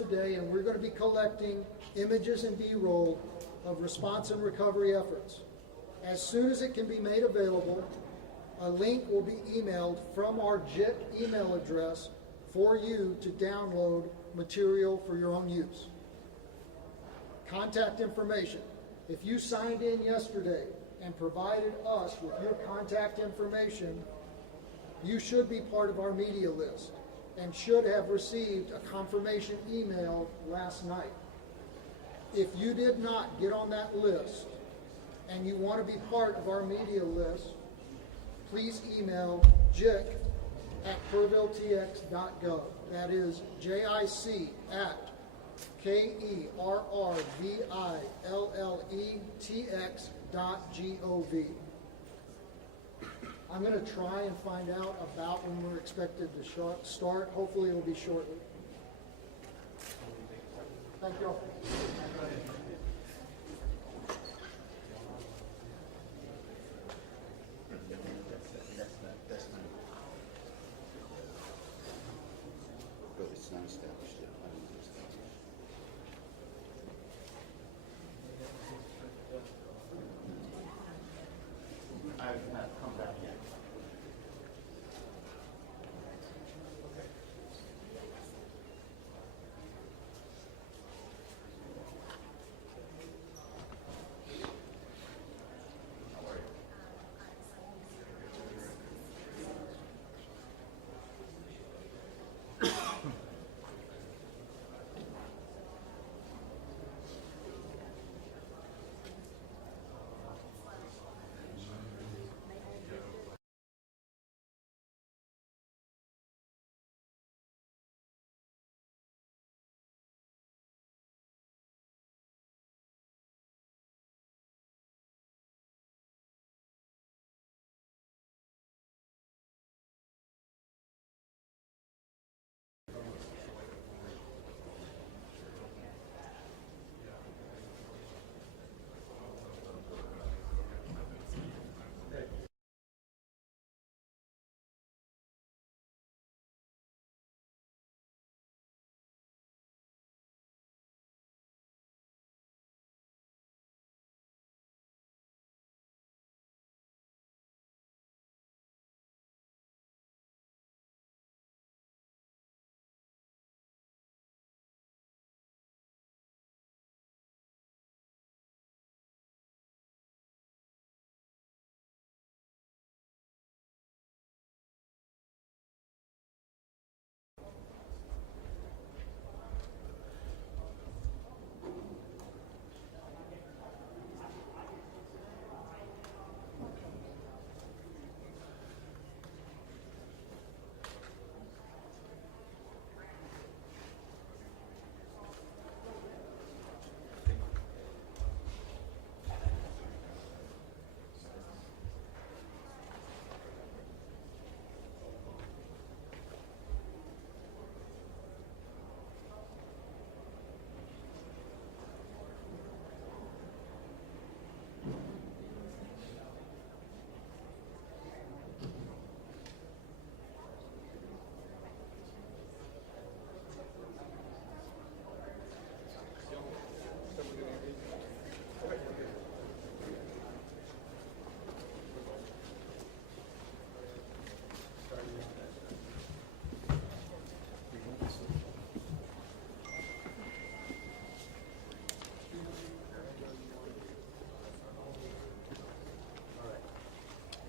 today, and we're going to be collecting images and B-roll of response and recovery efforts. As soon as it can be made available, a link will be emailed from our JIT email address for you to download material for your own use. Contact information. If you signed in yesterday and provided us with your contact information, you should be part of our media list and should have received a confirmation email last night. If you did not get on that list and you want to be part of our media list, please email jic@kerrvilletx.gov. That is JIC@Kerrvilletx.gov. I'm going to try and find out about when we're expected to start. Hopefully it'll be shortly. Thank you all. But it's not established yet. I've not come back yet.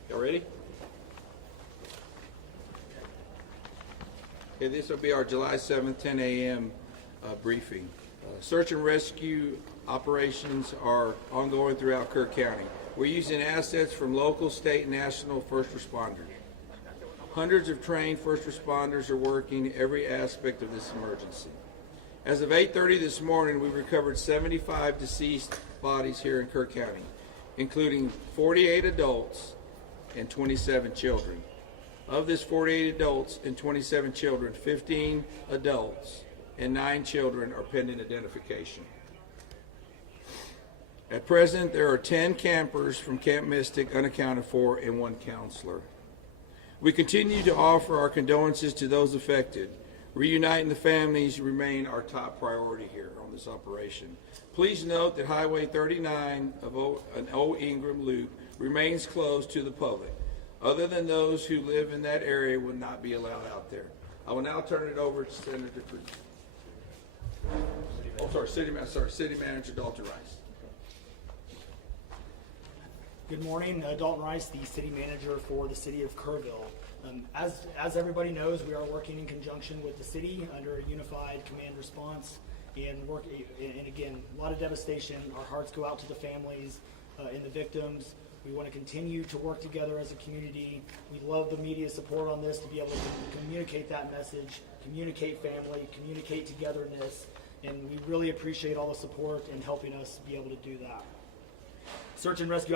Y'all ready? Okay, this will be our July 7th, 10 a.m. Briefing. Search and rescue operations are ongoing throughout Kerr County. We're using assets from local, state, and national first responders. Hundreds of trained first responders are working every aspect of this emergency. As of 8:30 this morning, we recovered 75 deceased bodies here in Kerr County, including 48 adults and 27 children. Of this 48 adults and 27 children, 15 adults and 9 children are pending identification. At present, there are 10 campers from Camp Mystic unaccounted for and 1 counselor. We continue to offer our condolences to those affected. Reuniting the families remain our top priority here on this operation. Please note that Highway 39 of an Old Ingram Loop remains closed to the public. Other than those who live in that area will not be allowed out there. I will now turn it over to Senator Cruz. City Manager Dalton Rice. Good morning, Dalton Rice, the city manager for the city of Kerrville. As everybody knows, we are working in conjunction with the city under a unified command response and again, a lot of devastation. Our hearts go out to the families and the victims. We want to continue to work together as a community. We love the media support on this to be able to communicate that message, communicate family, communicate togetherness, and we really appreciate all the support in helping us be able to do that. Search and rescue,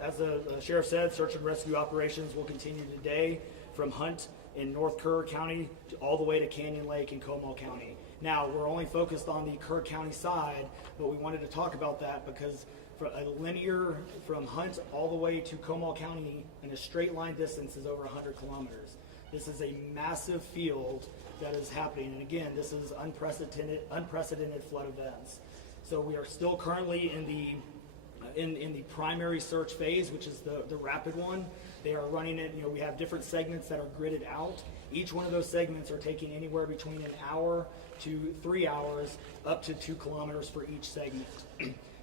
as the sheriff said, search and rescue operations will continue today from Hunt in North Kerr County all the way to Canyon Lake in Comal County. Now, we're only focused on the Kerr County side, but we wanted to talk about that because for a linear from Hunt all the way to Comal County in a straight line distance is over 100 kilometers. This is a massive field that is happening, and again, this is unprecedented flood events. So we are still currently in the primary search phase, which is the rapid one. They are running it, we have different segments that are gridded out. Each one of those segments are taking anywhere between an hour to 3 hours, up to 2 kilometers for each segment.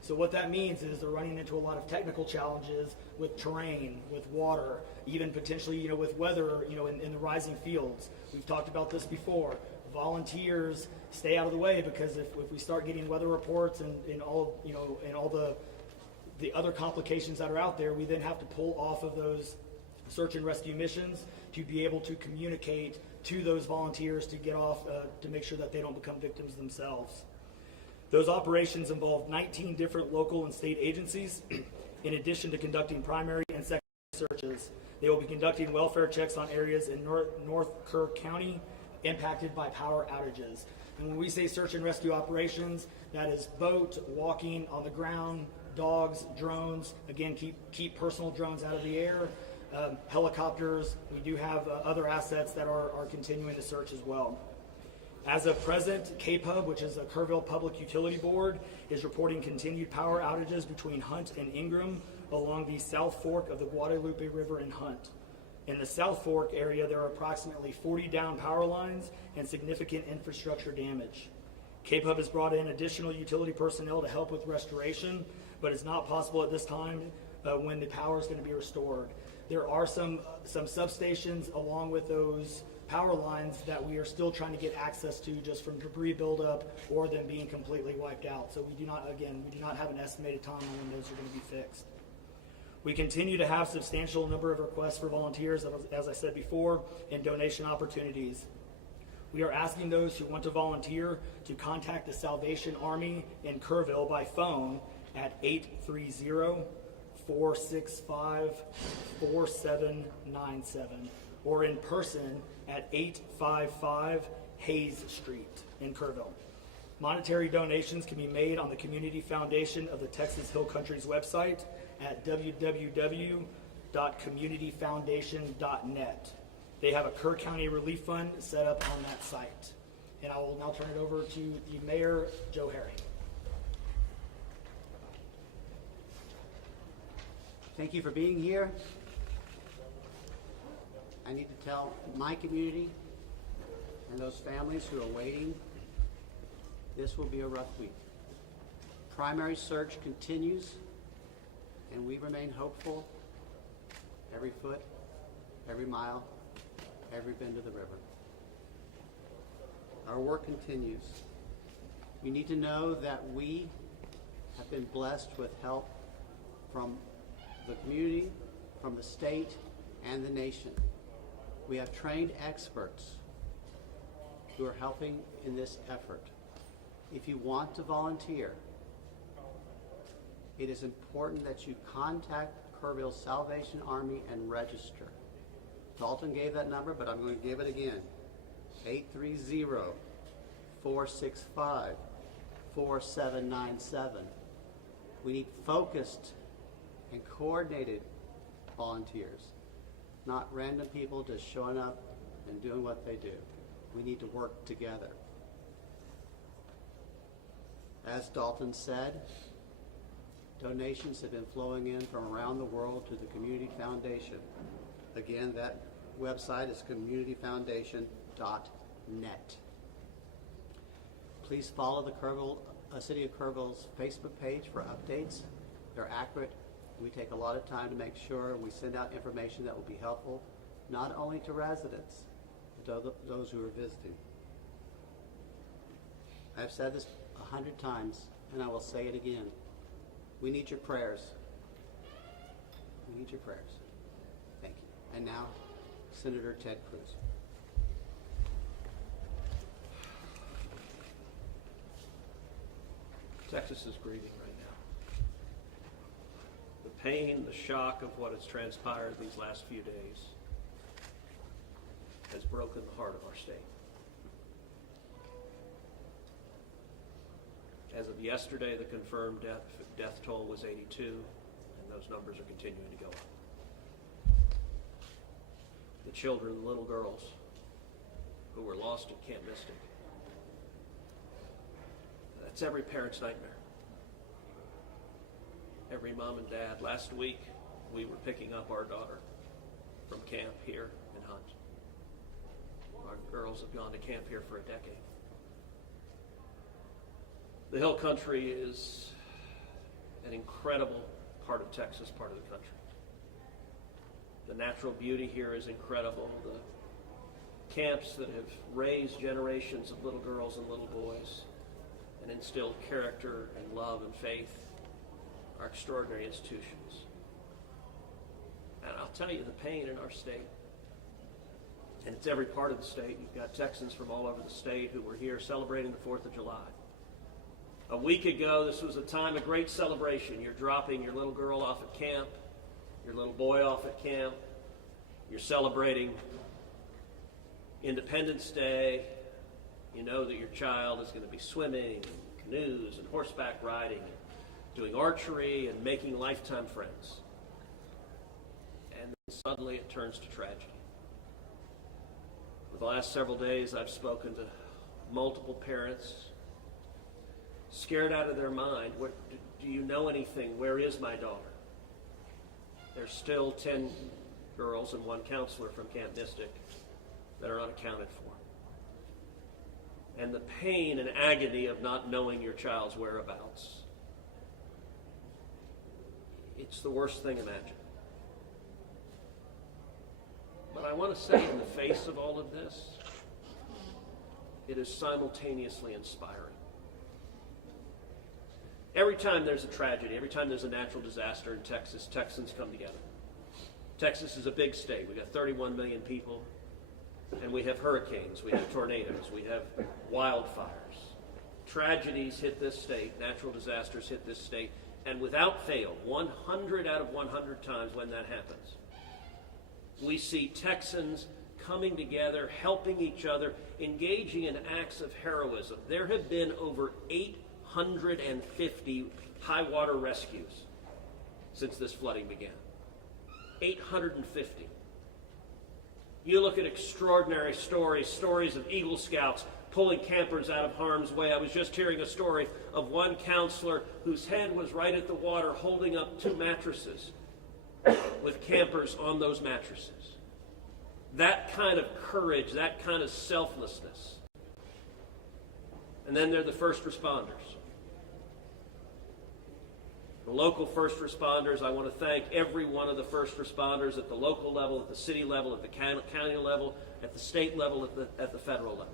So what that means is they're running into a lot of technical challenges with terrain, with water, even potentially, with weather, in the rising fields. We've talked about this before. Volunteers stay out of the way because if we start getting weather reports and all the other complications that are out there, we then have to pull off of those search and rescue missions to be able to communicate to those volunteers to get off, to make sure that they don't become victims themselves. Those operations involve 19 different local and state agencies. In addition to conducting primary and secondary searches, they will be conducting welfare checks on areas in North Kerr County impacted by power outages. And when we say search and rescue operations, that is boat, walking, on the ground, dogs, drones. Again, keep personal drones out of the air. Helicopters. We do have other assets that are continuing to search as well. As of present, KPUB, which is the Kerrville Public Utility Board, is reporting continued power outages between Hunt and Ingram along the South Fork of the Guadalupe River in Hunt. In the South Fork area, there are approximately 40 down power lines and significant infrastructure damage. KPUB has brought in additional utility personnel to help with restoration, but it's not possible at this time when the power is going to be restored. There are some substations along with those power lines that we are still trying to get access to just from debris buildup or them being completely wiped out. So we do not have an estimated time on when those are going to be fixed. We continue to have substantial number of requests for volunteers, as I said before, and donation opportunities. We are asking those who want to volunteer to contact the Salvation Army in Kerrville by phone at 830-465-4797 or in person at 855 Hayes Street in Kerrville. Monetary donations can be made on the Community Foundation of the Texas Hill Country's website at www.communityfoundation.net. They have a Kerr County Relief Fund set up on that site. And I will now turn it over to the Mayor, Joe Herring. Thank you for being here. I need to tell my community and those families who are waiting, this will be a rough week. Primary search continues, and we remain hopeful every foot, every mile, every bend of the river. Our work continues. You need to know that we have been blessed with help from the community, from the state, and the nation. We have trained experts who are helping in this effort. If you want to volunteer, it is important that you contact Kerrville Salvation Army and register. Dalton gave that number, but I'm going to give it again. 830-465-4797. We need focused and coordinated volunteers, not random people just showing up and doing what they do. We need to work together. As Dalton said, donations have been flowing in from around the world to the Community Foundation. Again, that website is communityfoundation.net. Please follow the City of Kerrville's Facebook page for updates. They're accurate. We take a lot of time to make sure we send out information that will be helpful, not only to residents, but to those who are visiting. I've said this 100 times, and I will say it again. We need your prayers. We need your prayers. Thank you. And now, Senator Ted Cruz. Texas is grieving right now. The pain, the shock of what has transpired these last few days has broken the heart of our state. As of yesterday, the confirmed death toll was 82, and those numbers are continuing to go up. The children, the little girls who were lost at Camp Mystic, that's every parent's nightmare. Every mom and dad. Last week, we were picking up our daughter from camp here in Hunt. Our girls have gone to camp here for a decade. The Hill Country is an incredible part of Texas, part of the country. The natural beauty here is incredible. The camps that have raised generations of little girls and little boys and instilled character and love and faith are extraordinary institutions. And I'll tell you the pain in our state, and it's every part of the state. You've got Texans from all over the state who were here celebrating the 4th of July. A week ago, this was a time of great celebration. You're dropping your little girl off at camp, your little boy off at camp. You're celebrating Independence Day. You know that your child is going to be swimming, and canoes, and horseback riding, and doing archery, and making lifetime friends. And then suddenly it turns to tragedy. For the last several days, I've spoken to multiple parents, scared out of their mind. What, do you know anything? Where is my daughter? There's still 10 girls and 1 counselor from Camp Mystic that are unaccounted for. And the pain and agony of not knowing your child's whereabouts, it's the worst thing imaginable. But I want to say, in the face of all of this, it is simultaneously inspiring. Every time there's a tragedy, every time there's a natural disaster in Texas, Texans come together. Texas is a big state. We've got 31 million people, and we have hurricanes, we have tornadoes, we have wildfires. Tragedies hit this state, natural disasters hit this state, and without fail, 100 out of 100 times when that happens, we see Texans coming together, helping each other, engaging in acts of heroism. There have been over 850 high water rescues since this flooding began. 850. You look at extraordinary stories of Eagle Scouts pulling campers out of harm's way. I was just hearing a story of one counselor whose head was right at the water holding up 2 mattresses with campers on those mattresses. That kind of courage, that kind of selflessness. And then there are the first responders. The local first responders, I want to thank every one of the first responders at the local level, at the city level, at the county level, at the state level, at the federal level.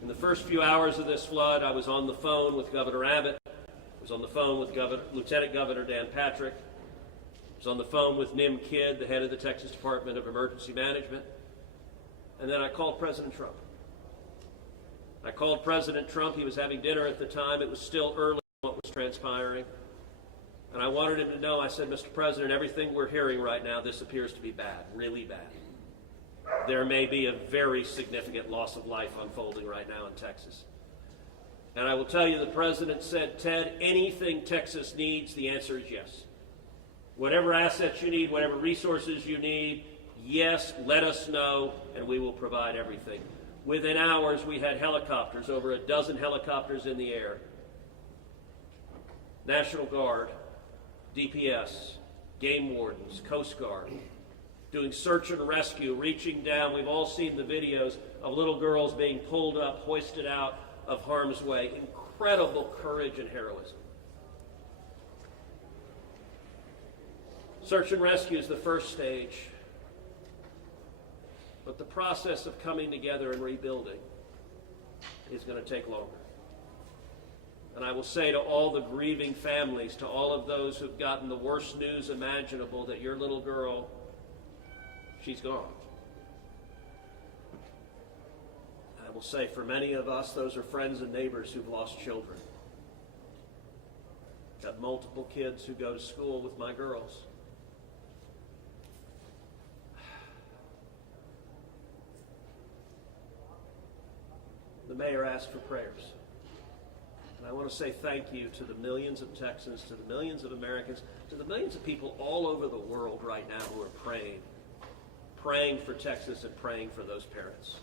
In the first few hours of this flood, I was on the phone with Governor Abbott. I was on the phone with Lieutenant Governor Dan Patrick. I was on the phone with Nim Kidd, the head of the Texas Department of Emergency Management. And then I called President Trump. I called President Trump. He was having dinner at the time. It was still early what was transpiring. And I wanted him to know, I said, Mr. President, everything we're hearing right now, this appears to be bad, really bad. There may be a very significant loss of life unfolding right now in Texas. And I will tell you, the President said, Ted, anything Texas needs, the answer is yes. Whatever assets you need, whatever resources you need, Yes, let us know, and we will provide everything. Within hours, we had helicopters, over a dozen helicopters in the air. National Guard, DPS, game wardens, Coast Guard, doing search and rescue, reaching down. We've all seen the videos of little girls being pulled up, hoisted out of harm's way. Incredible courage and heroism. Search and rescue is the first stage, but the process of coming together and rebuilding is going to take longer. And I will say to all the grieving families, to all of those who've gotten the worst news imaginable, that your little girl, she's gone. I will say for many of us, those are friends and neighbors who've lost children. Got multiple kids who go to school with my girls. The mayor asked for prayers. And I want to say thank you to the millions of Texans, to the millions of Americans, to the millions of people all over the world right now who are praying for Texas and praying for those parents.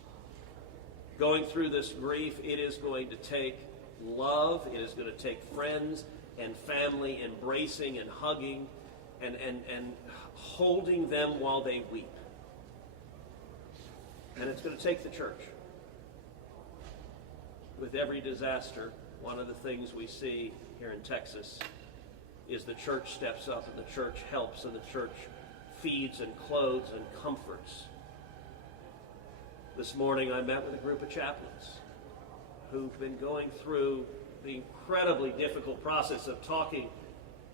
Going through this grief, it is going to take love, it is going to take friends and family embracing and hugging and holding them while they weep. And it's going to take the church. With every disaster, one of the things we see here in Texas is the church steps up and the church helps and the church feeds and clothes and comforts. This morning I met with a group of chaplains who've been going through the incredibly difficult process of talking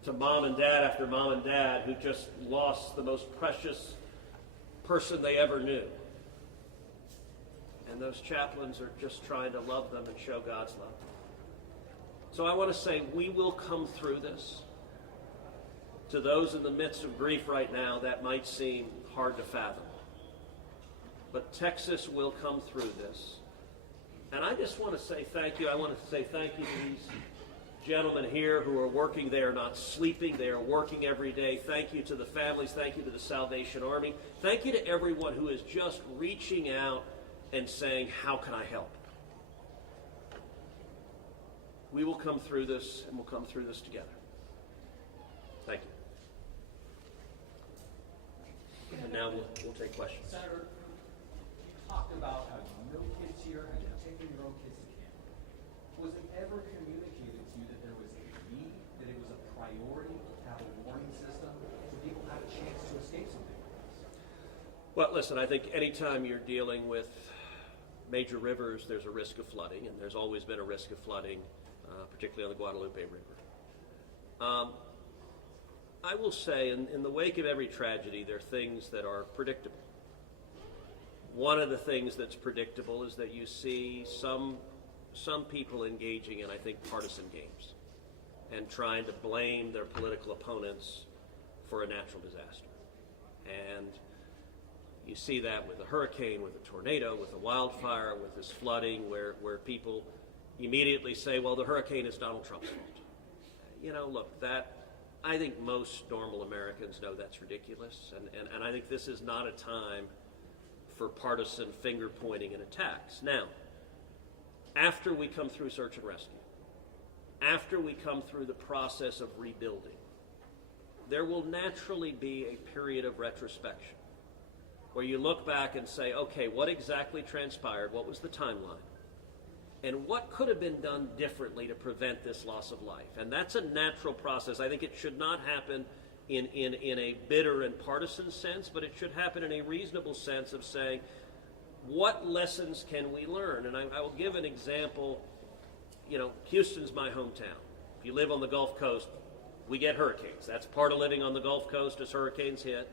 to mom and dad after mom and dad who just lost the most precious person they ever knew. And those chaplains are just trying to love them and show God's love. So I want to say we will come through this. To those in the midst of grief right now, that might seem hard to fathom. But Texas will come through this. And I just want to say thank you. I want to say thank you to these gentlemen here who are working. They are not sleeping. They are working every day. Thank you to the families. Thank you to the Salvation Army. Thank you to everyone who is just reaching out and saying, how can I help? We will come through this, and we'll come through this together. Thank you. And now we'll take questions. Senator, you talked about how no kids here and you're taking your own kids to camp. Was it ever communicated to you that there was a need, that it was a priority to have a warning system so people have a chance to escape something like this? Well, listen, I think anytime you're dealing with major rivers, there's a risk of flooding, and there's always been a risk of flooding, particularly on the Guadalupe River. I will say, in the wake of every tragedy, there are things that are predictable. One of the things that's predictable is that you see some people engaging in, I think, partisan games and trying to blame their political opponents for a natural disaster. And you see that with a hurricane, with a tornado, with a wildfire, with this flooding where people immediately say, well, the hurricane is Donald Trump's fault. You know, look, that I think most normal Americans know that's ridiculous. And I think this is not a time for partisan finger pointing and attacks. Now, after we come through search and rescue, after we come through the process of rebuilding, there will naturally be a period of retrospection where you look back and say, okay, what exactly transpired? What was the timeline? And what could have been done differently to prevent this loss of life? And that's a natural process. I think it should not happen in a bitter and partisan sense, but it should happen in a reasonable sense of saying, what lessons can we learn? And I will give an example. You know, Houston's my hometown. If you live on the Gulf Coast, we get hurricanes. That's part of living on the Gulf Coast as hurricanes hit.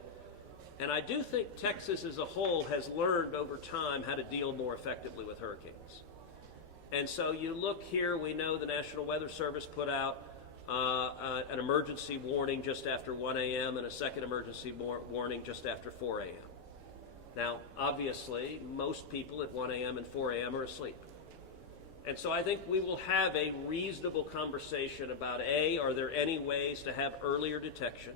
And I do think Texas as a whole has learned over time how to deal more effectively with hurricanes. And so you look here, we know the National Weather Service put out an emergency warning just after 1 a.m. and a second emergency warning just after 4 a.m. Now, obviously, most people at 1 a.m. and 4 a.m. are asleep. And so I think we will have a reasonable conversation about, A, are there any ways to have earlier detection?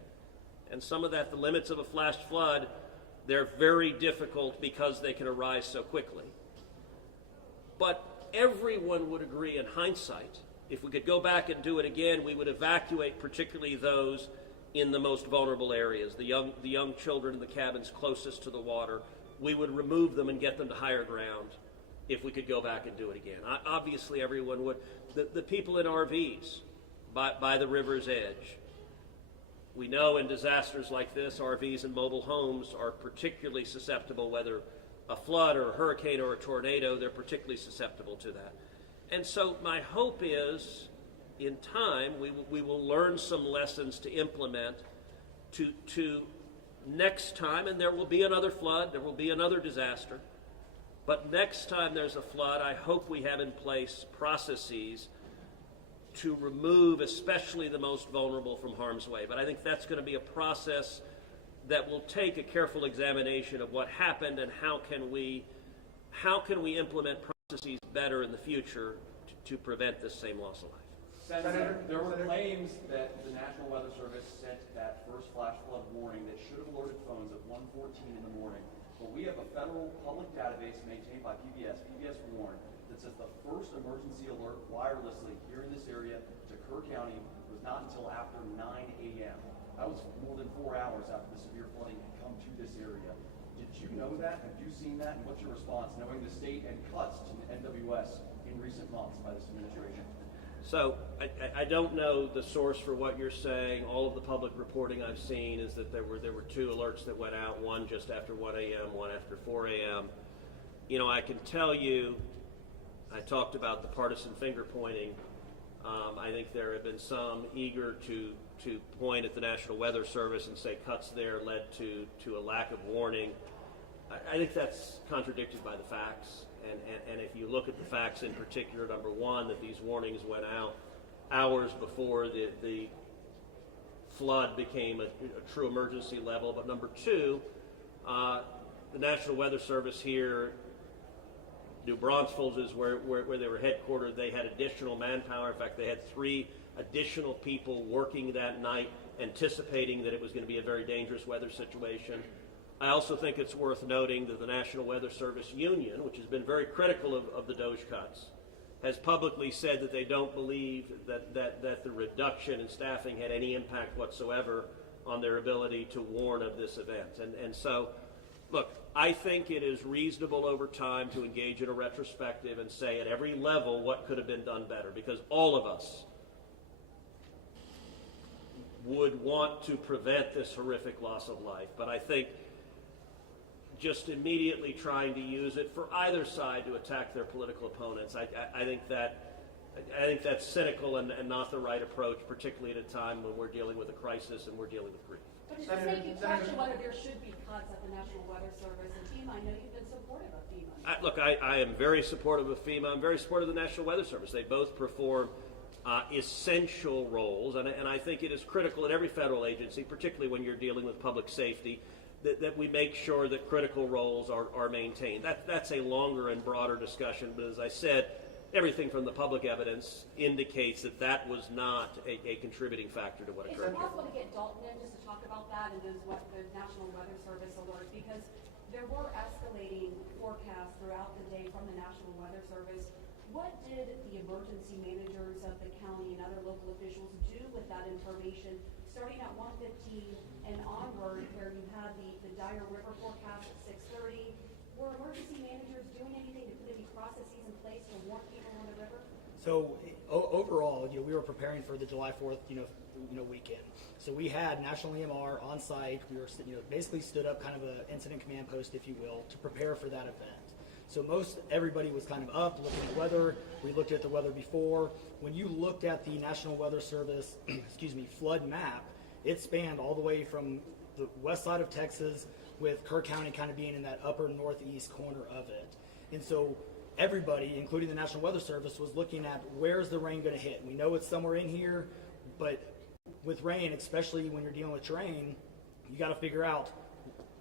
And some of that, the limits of a flash flood, They're very difficult because they can arise so quickly. But everyone would agree in hindsight, if we could go back and do it again, we would evacuate particularly those in the most vulnerable areas, the young children in the cabins closest to the water. We would remove them and get them to higher ground if we could go back and do it again. Obviously, everyone would. The people in RVs by the river's edge. We know in disasters like this, RVs and mobile homes are particularly susceptible, whether a flood or a hurricane or a tornado, they're particularly susceptible to that. And so my hope is, in time, we will learn some lessons to implement to next time, and there will be another flood, there will be another disaster, but next time there's a flood, I hope we have in place processes to remove especially the most vulnerable from harm's way. But I think that's going to be a process that will take a careful examination of what happened and how can we implement processes better in the future to prevent this same loss of life. Senator, there were claims that the National Weather Service sent that first flash flood warning that should have alerted phones at 1:14 in the morning. But we have a federal public database maintained by PBS Warn, that says the first emergency alert wirelessly here in this area to Kerr County was not until after 9 a.m. That was more than 4 hours after the severe flooding had come to this area. Did you know that? Have you seen that? And what's your response, knowing the state and cuts to NWS in recent months by this administration? So I don't know the source for what you're saying. All of the public reporting I've seen is that there were 2 alerts that went out, one just after 1 a.m., one after 4 a.m. You know, I can tell you, I talked about the partisan finger pointing. I think there have been some eager to point at the National Weather Service and say cuts there led to a lack of warning. I think that's contradicted by the facts. And if you look at the facts in particular, number one, that these warnings went out hours before the flood became a true emergency level. But number two, the National Weather Service here, New Braunfels is where they were headquartered. They had additional manpower. In fact, they had 3 additional people working that night, anticipating that it was going to be a very dangerous weather situation. I also think it's worth noting that the National Weather Service Union, which has been very critical of the Doge cuts, has publicly said that they don't believe that the reduction in staffing had any impact whatsoever on their ability to warn of this event. And so, look, I think it is reasonable over time to engage in a retrospective and say at every level what could have been done better, because all of us would want to prevent this horrific loss of life. But I think just immediately trying to use it for either side to attack their political opponents, I think that's cynical and not the right approach, particularly at a time when we're dealing with a crisis and we're dealing with grief. But it's just making question whether there should be cuts at the National Weather Service and FEMA. I know you've been supportive of FEMA. Look, I am very supportive of FEMA. I'm very supportive of the National Weather Service. They both perform essential roles, and I think it is critical at every federal agency, particularly when you're dealing with public safety, that we make sure that critical roles are maintained. That's a longer and broader discussion, but as I said, everything from the public evidence indicates that was not a contributing factor to what Is occurred. it possible to get Dalton in just to talk about that and the National Weather Service alert? Because there were escalating forecasts throughout the day from the National Weather Service. What did the emergency managers of the county and other local officials do with that information starting at 1:15 and onward, where you had the dire river forecast at 6:30? Were emergency managers doing anything to put any processes in place to warn people on the river? So overall, we were preparing for the July 4th, weekend. So we had National EMR on site. We were, basically stood up kind of an incident command post, if you will, to prepare for that event. So everybody was kind of up, looking at weather. We looked at the weather before. When you looked at the National Weather Service, flood map, it spanned all the way from the west side of Texas, with Kerr County kind of being in that upper northeast corner of it. And so everybody, including the National Weather Service, was looking at where's the rain going to hit. We know it's somewhere in here, but with rain, especially when you're dealing with terrain, you got to figure out.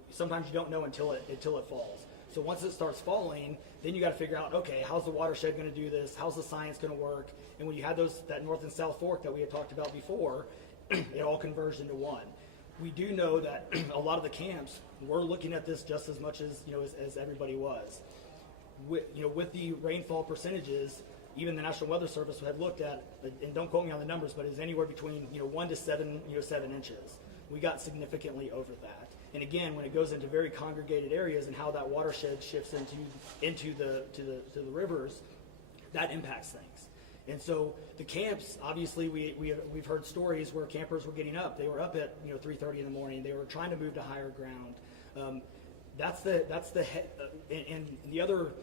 Sometimes you don't know until it falls. So once it starts falling, then you got to figure out, okay, how's the watershed going to do this? How's the science going to work? And when you had that north and south fork that we had talked about before, it all converged into one. we do know that a lot of the camps were looking at this just as much as as everybody was. With the rainfall percentages, even the National Weather Service had looked at, and don't quote me on the numbers, but it's anywhere between 1 to 7 inches. We got significantly over that. And again, when it goes into very congregated areas and how that watershed shifts into the rivers, that impacts things. And so the camps, obviously, we've heard stories where campers were getting up. They were up at 3:30 in the morning. They were trying to move to higher ground. And the other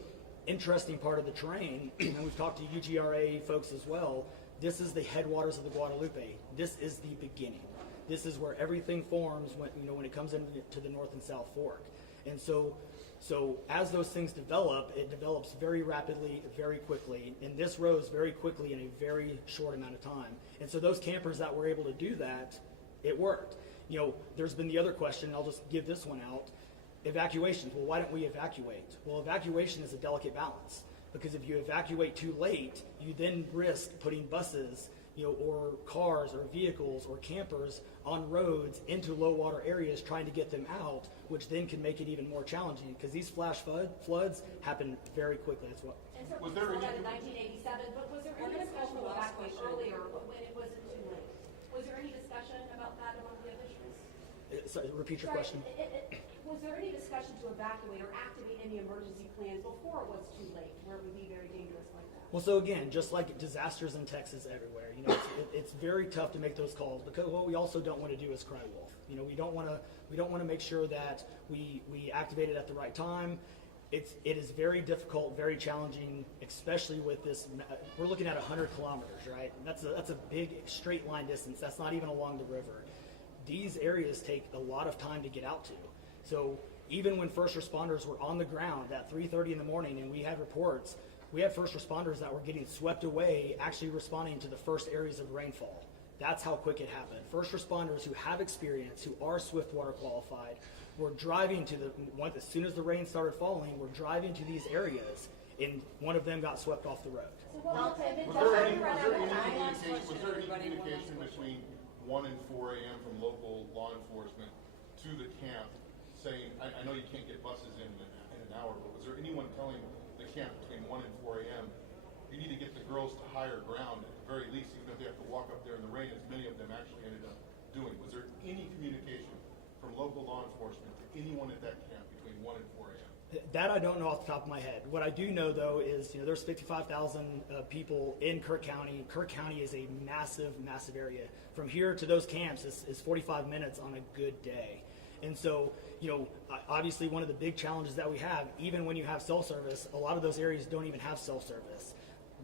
interesting part of the terrain, and we've talked to UGRA folks as well. This is the headwaters of the Guadalupe. This is the beginning. This is where everything forms when it comes into the North and South Fork. And so as those things develop, it develops very rapidly, very quickly, and this rose very quickly in a very short amount of time. And so those campers that were able to do that, it worked. There's been the other question, and I'll just give this one out. Evacuations. Well, why don't we evacuate? Well, evacuation is a delicate balance, because if you evacuate too late, you then risk putting buses, or cars or vehicles or campers on roads into low water areas trying to get them out, which then can make it even more challenging, because these flash floods happen very quickly. That's what. And so we saw that in 1987, but was there any discussion to evacuate earlier, but when it wasn't too late? Was there any discussion about that among the officials? Sorry, repeat your question. Was there any discussion to evacuate or activate any emergency plans before it was too late, where it would be very dangerous like that? Well, so again, just like disasters in Texas everywhere, it's very tough to make those calls, because what we also don't want to do is cry wolf. We don't want to make sure that we activate it at the right time. It is very difficult, very challenging, especially with this. We're looking at 100 kilometers, right? That's a big straight line distance. That's not even along the river. These areas take a lot of time to get out to. So even when first responders were on the ground at 3:30 in the morning, and we had reports, we had first responders that were getting swept away, actually responding to the first areas of rainfall. That's how quick it happened. First responders who have experience, who are swift water qualified, were driving to as soon as the rain started falling, were driving to these areas, and one of them got swept off the road. So what Was there any communication between 1 and 4 a.m. from local law enforcement to the camp saying, I know you can't get buses in an hour, but was there anyone telling the camp between 1 and 4 a.m. you need to get the girls to higher ground at the very least, even if they have to walk up there in the rain, as many of them actually ended up doing? Was there any communication from local law enforcement to anyone at that camp between 1 and 4 a.m.? That I don't know off the top of my head. What I do know, though, is there's 55,000 people in Kerr County. Kerr County is a massive, massive area. From here to those camps is 45 minutes on a good day. And so, obviously one of the big challenges that we have, even when you have cell service, a lot of those areas don't even have cell service.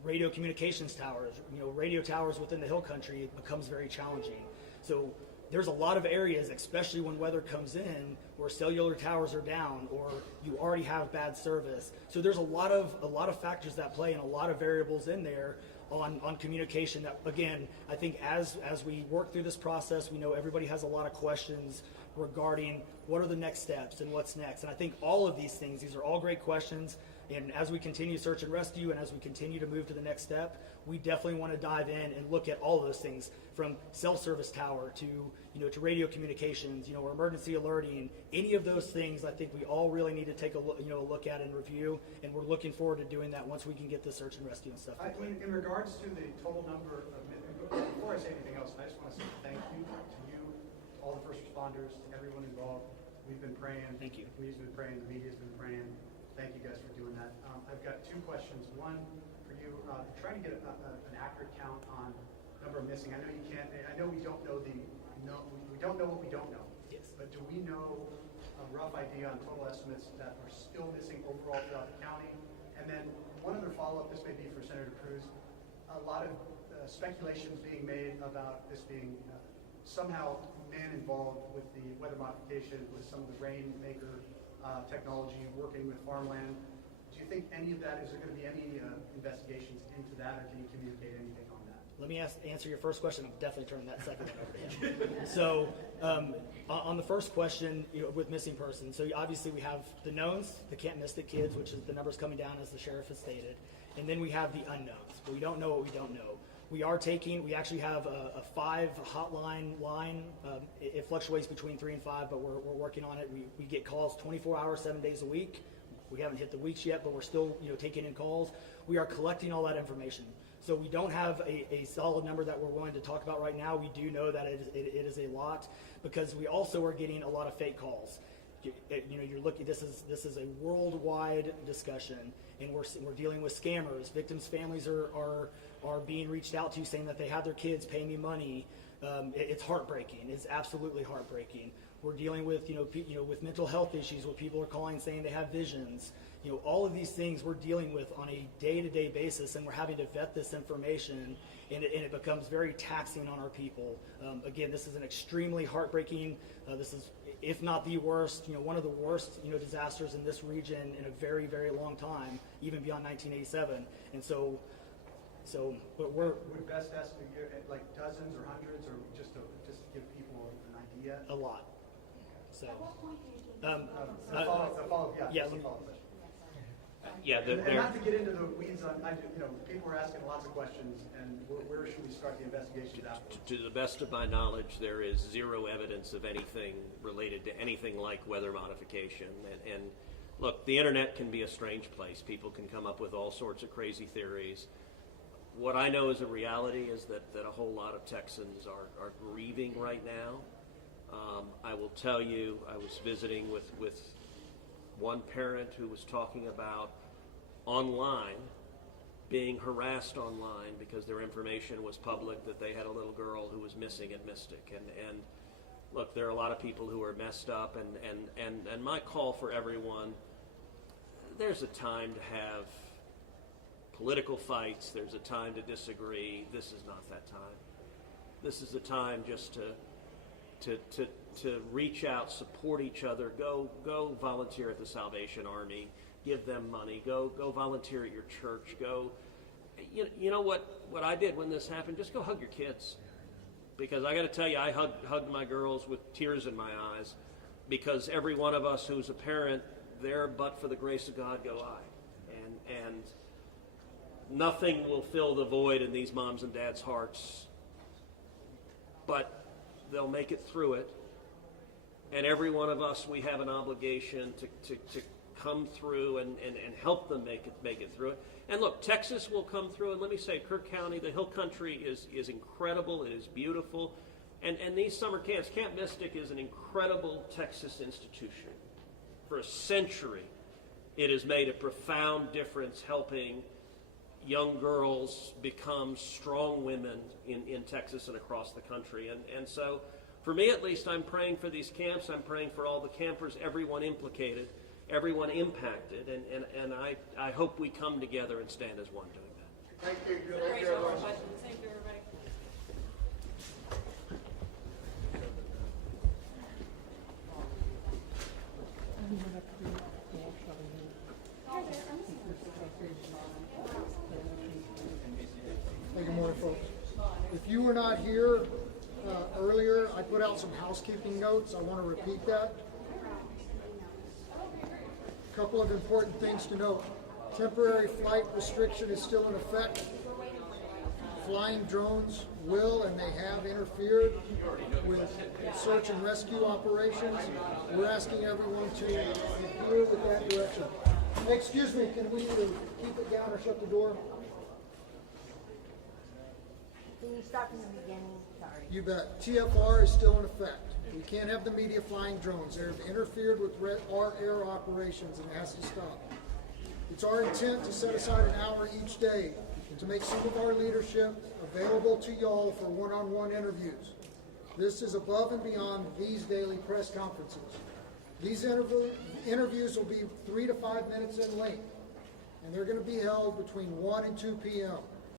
Radio communications towers, radio towers within the hill country, it becomes very challenging. So there's a lot of areas, especially when weather comes in, where cellular towers are down or you already have bad service. So there's a lot of factors that play and a lot of variables in there on communication that, again, I think as we work through this process, we know everybody has a lot of questions regarding what are the next steps and what's next. And I think all of these are all great questions. And as we continue search and rescue and as we continue to move to the next step, we definitely want to dive in and look at all of those things, from cell service tower to radio communications, or emergency alerting. Any of those things, I think we all really need to take a look at and review. And we're looking forward to doing that once we can get the search and rescue and stuff. In regards to the total number of, before I say anything else, I just want to say thank you to you, to all the first responders, to everyone involved. We've been praying. Thank you. We've been praying. The media's been praying. Thank you guys for doing that. I've got two questions. One for you, trying to get an accurate count on number of missing. I know you can't. I know we don't know we don't know what we don't know. Yes. But do we know a rough idea on total estimates that are still missing overall throughout the county? And then one other follow-up. This may be for Senator Cruz. A lot of speculations being made about this being somehow man involved with the weather modification, with some of the rainmaker technology, working with farmland. Do you think any of that, is there going to be any investigations into that, or can you communicate anything on that? Let me answer your first question. I'm definitely turning that second one over to him. So on the first question, with missing persons, so obviously we have the knowns, the can't miss it kids, which is the numbers coming down as the sheriff has stated, and then we have the unknowns. We don't know what we don't know. We actually have a 5 hotline line. It fluctuates between 3 and 5, but we're working on it. We get calls 24 hours, 7 days a week. We haven't hit the weeks yet, but we're still, taking in calls. We are collecting all that information. So we don't have a solid number that we're willing to talk about right now. We do know that it is a lot, because we also are getting a lot of fake calls. You're looking. This is a worldwide discussion, and we're dealing with scammers. Victims' families are being reached out to, saying that they have their kids pay me money. It's heartbreaking. It's absolutely heartbreaking. We're dealing with with mental health issues, where people are calling saying they have visions. All of these things we're dealing with on a day-to-day basis, and we're having to vet this information, and it becomes very taxing on our people. Again, this is an extremely heartbreaking. This is, if not the worst, one of the worst, disasters in this region in a very, very long time, even beyond 1987. And but Would best estimate like dozens or hundreds, or just to give people an idea? a lot. So, At what point do you think? The follow-up, yeah. Yeah, just a let me- follow-up question. Yeah, And not to get into the weeds on, people are asking lots of questions, and where should we start the investigations after? to the best of my knowledge, there is zero evidence of anything related to anything like weather modification. And look, the internet can be a strange place. People can come up with all sorts of crazy theories. What I know is a reality is that a whole lot of Texans are grieving right now. I will tell you, I was visiting with one parent who was talking about online, being harassed online because their information was public, that they had a little girl who was missing at Mystic. And look, there are a lot of people who are messed up, and my call for everyone, there's a time to have political fights, there's a time to disagree. This is not that time. This is a time just to reach out, support each other, go volunteer at the Salvation Army, give them money, go volunteer at your church, you know what I did when this happened? Just go hug your kids. Because I got to tell you, I hugged my girls with tears in my eyes, because every one of us who's a parent, there but for the grace of God go I. And nothing will fill the void in these moms and dads' hearts, but they'll make it through it. And every one of us, we have an obligation to come through and help them make it through it. And look, Texas will come through, and let me say, Kerr County, the Hill Country is incredible. It is beautiful. And these summer camps, Camp Mystic is an incredible Texas institution. For a century, it has made a profound difference helping young girls become strong women in Texas and across the country. And so, for me at least, I'm praying for these camps. I'm praying for all the campers, everyone implicated, everyone impacted, and I hope we come together and stand as one doing that. Thank you. Thank you, everybody. Thank you, everybody. Hey, good morning, folks. If you were not here earlier, I put out some housekeeping notes. I want to repeat that. A couple of important things to note. Temporary flight restriction is still in effect. Flying drones will and they have interfered with search and rescue operations. We're asking everyone to adhere with that direction. Hey, excuse me, can we either keep it down or shut the door? Can you start from the beginning? Sorry. You bet. TFR is still in effect. We can't have the media flying drones. They've interfered with our air operations, and it has to stop. It's our intent to set aside an hour each day to make some of our leadership available to y'all for one-on-one interviews. This is above and beyond these daily press conferences. These interviews will be 3 to 5 minutes in length, and they're going to be held between 1 and 2 p.m.